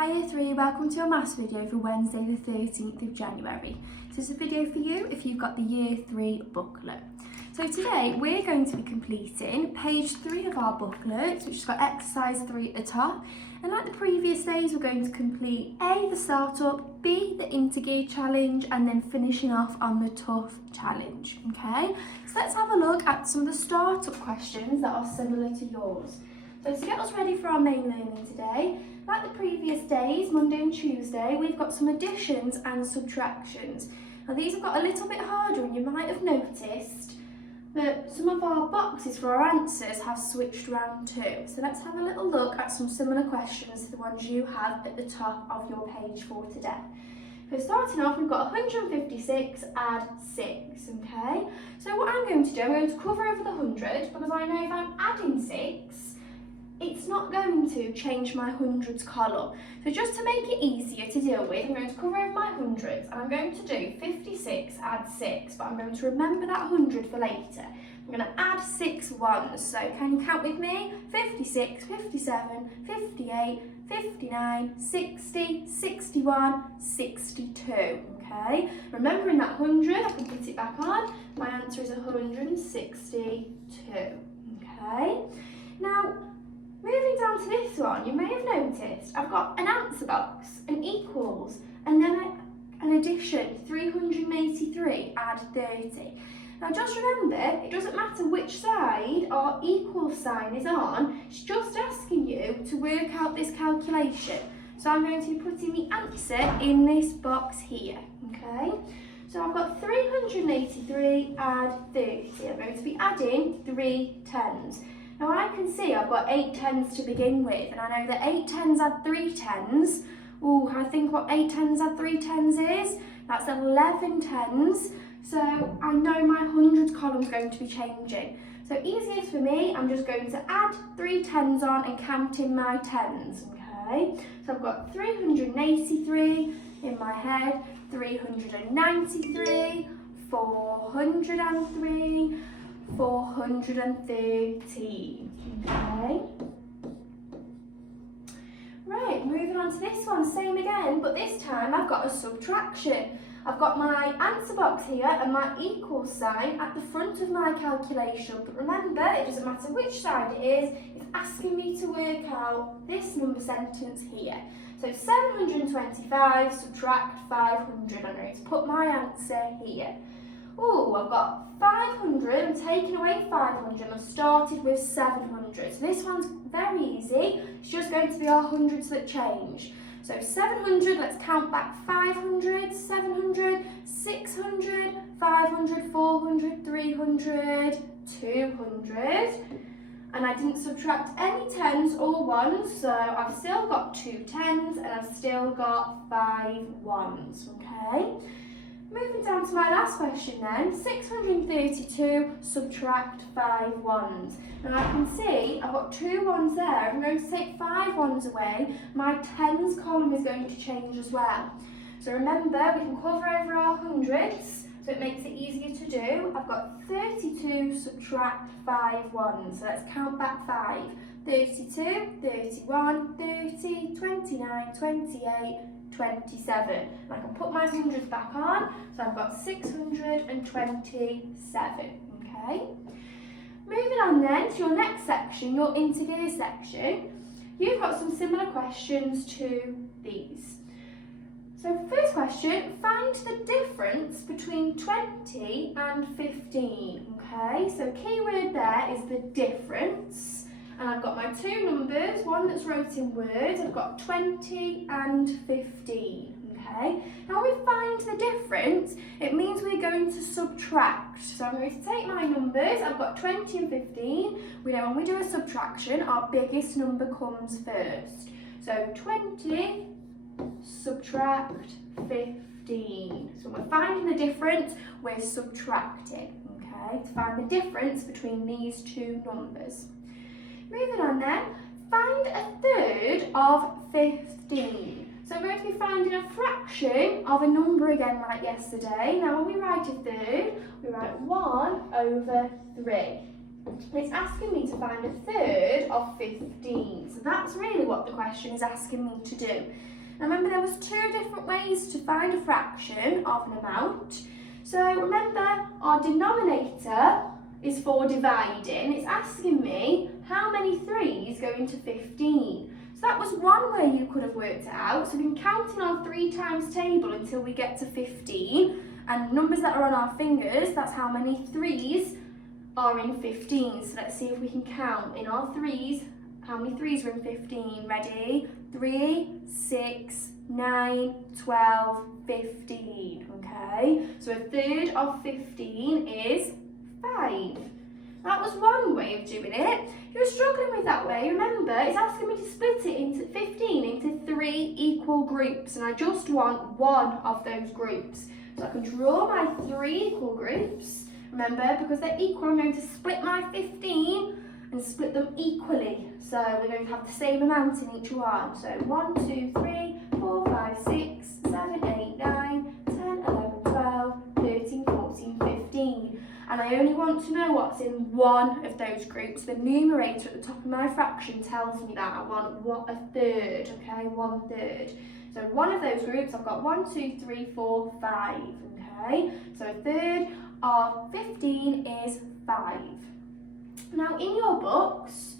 Hi Year 3, welcome to your maths video for Wednesday the 13th of January. So this is a video for you if you've got the Year 3 booklet. So today we're going to be completing page 3 of our booklet, which has got exercise 3 at the top. And like the previous days, we're going to complete A, the startup, B, the integer challenge, and then finishing off on the tough challenge, okay? So let's have a look at some of the startup questions that are similar to yours. So to get us ready for our main learning today, like the previous days, Monday and Tuesday, we've got some additions and subtractions. Now these have got a little bit harder, and you might have noticed that some of our boxes for our answers have switched round too. So let's have a little look at some similar questions to the ones you have at the top of your page for today. So starting off, we've got 156 add 6, okay? So what I'm going to do, I'm going to cover over the 100 because I know if I'm adding 6, it's not going to change my hundreds column. So just to make it easier to deal with, I'm going to cover over my hundreds and I'm going to do 56 add 6, but I'm going to remember that 100 for later. I'm going to add 6 ones, so can you count with me? 56, 57, 58, 59, 60, 61, 62, okay? Remembering that 100, I can put it back on. My answer is 162, okay? Now, moving down to this one, you may have noticed I've got an answer box, an equals, and then an addition, 383 add 30. Now just remember, it doesn't matter which side our equal sign is on, it's just asking you to work out this calculation. So I'm going to be putting the answer in this box here, okay? So I've got 383 add 30. I'm going to be adding 3 tens. Now I can see I've got 8 tens to begin with, and I know that 8 tens add 3 tens. Ooh, I think what 8 tens add 3 tens is? That's 11 tens. So I know my hundreds column is going to be changing. So easiest for me, I'm just going to add 3 tens on and counting my tens, okay? So I've got 383 in my head, 393, 403, 413, okay? Right, moving on to this one, same again, but this time I've got a subtraction. I've got my answer box here and my equal sign at the front of my calculation, but remember, it doesn't matter which side it is, it's asking me to work out this number sentence here. So 725 subtract 500, I'm going to put my answer here. Oh, I've got 500, I'm taking away 500, and I've started with 700. So this one's very easy, it's just going to be our hundreds that change. So 700, let's count back 500, 700, 600, 500, 400, 300, 200. And I didn't subtract any tens or ones, so I've still got 2 tens and I've still got 5 ones, okay? Moving down to my last question then, 632 subtract 5 ones. Now I can see I've got 2 ones there. I'm going to take 5 ones away. My tens column is going to change as well. So remember, we can cover over our hundreds, so it makes it easier to do. I've got 32 subtract 5 ones. So let's count back 5. 32, 31, 30, 29, 28, 27. And I can put my hundreds back on, so I've got 627, okay? Moving on then to your next section, your integer section, you've got some similar questions to these. So first question, find the difference between 20 and 15, okay? So key word there is the difference. And I've got my 2 numbers, one that's wrote in words, I've got 20 and 15, okay? Now when we find the difference, it means we're going to subtract. So I'm going to take my numbers, I've got 20 and 15. We know when we do a subtraction, our biggest number comes first. So 20 subtract 15. So when we're finding the difference, we're subtracting, okay? To find the difference between these 2 numbers. Moving on then, find a third of 15. So we're going to be finding a fraction of a number again like yesterday. Now when we write a third, we write 1 over 3. It's asking me to find a third of 15. So that's really what the question is asking me to do. Now remember, there was two different ways to find a fraction of an amount. So remember, our denominator is for dividing. It's asking me how many 3's go into 15. So that was one way you could have worked it out. So we've been counting our 3 times table until we get to 15. And numbers that are on our fingers, that's how many 3's are in 15. So let's see if we can count in our 3's. How many 3's are in 15? Ready? 3, 6, 9, 12, 15. Okay, so a third of 15 is 5. That was one way of doing it. If you're struggling with that way, remember, it's asking me to split it into 15 into 3 equal groups, and I just want one of those groups. So I can draw my 3 equal groups. Remember, because they're equal, I'm going to split my 15 and split them equally. So we're going to have the same amount in each one. So 1, 2, 3, 4, 5, 6, 7, 8, 9, 10, 11, 12, 13, 14, 15. And I only want to know what's in one of those groups. The numerator at the top of my fraction tells me that. I want a third, okay, 1/3. So one of those groups, I've got 1, 2, 3, 4, 5, okay? So a third of 15 is 5. Now in your books,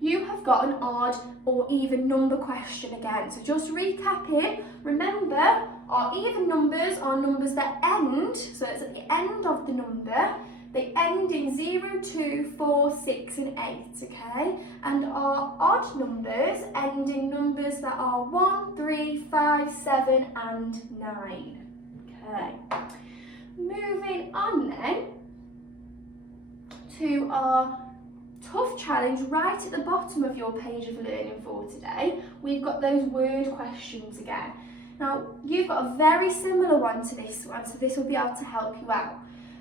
you have got an odd or even number question again. So just recapping, remember, our even numbers are numbers that end, so it's at the end of the number, they end in 0, 2, 4, 6 and 8, okay? And our odd numbers end in numbers that are 1, 3, 5, 7 and 9, okay? Moving on then to our tough challenge right at the bottom of your page of learning for today. We've got those word questions again. Now, you've got a very similar one to this one, so this will be able to help you out.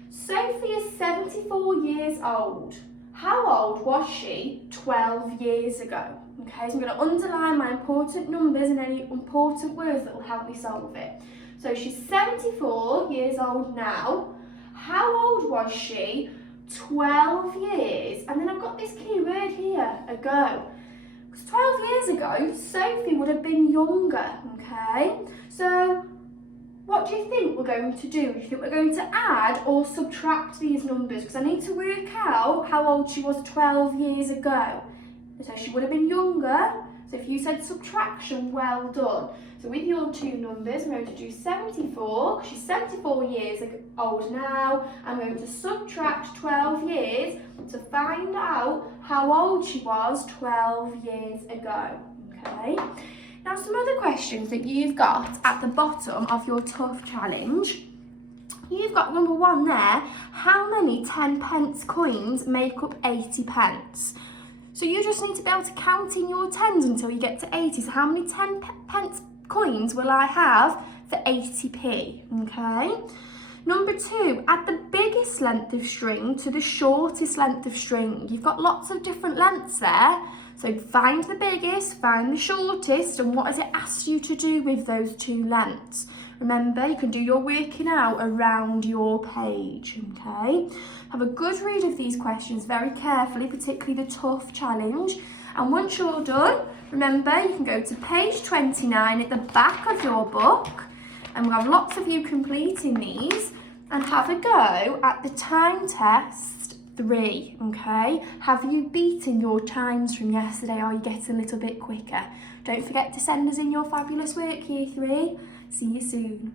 Sophie is 74 years old. How old was she 12 years ago? Okay, so I'm going to underline my important numbers and any important words that will help me solve it. So she's 74 years old now. How old was she 12 years? And then I've got this key word here, ago. Because 12 years ago, Sophie would have been younger, okay? So what do you think we're going to do? Do you think we're going to add or subtract these numbers? Because I need to work out how old she was 12 years ago. So she would have been younger. So if you said subtraction, well done. So with your two numbers, I'm going to do 74, because she's 74 years old now. I'm going to subtract 12 years to find out how old she was 12 years ago, okay? Now some other questions that you've got at the bottom of your tough challenge. You've got number 1 there, how many 10p coins make up 80p? So you just need to be able to count in your tens until you get to 80. So how many 10p coins will I have for 80p, okay? Number 2, add the biggest length of string to the shortest length of string. You've got lots of different lengths there. So find the biggest, find the shortest, and what has it asked you to do with those two lengths? Remember, you can do your working out around your page, okay? Have a good read of these questions very carefully, particularly the tough challenge. And once you're done, remember, you can go to page 29 at the back of your book, and we'll have lots of you completing these, and have a go at the time test 3, okay? Have you beaten your times from yesterday? Are you getting a little bit quicker? Don't forget to send us in your fabulous work, Year 3. See you soon.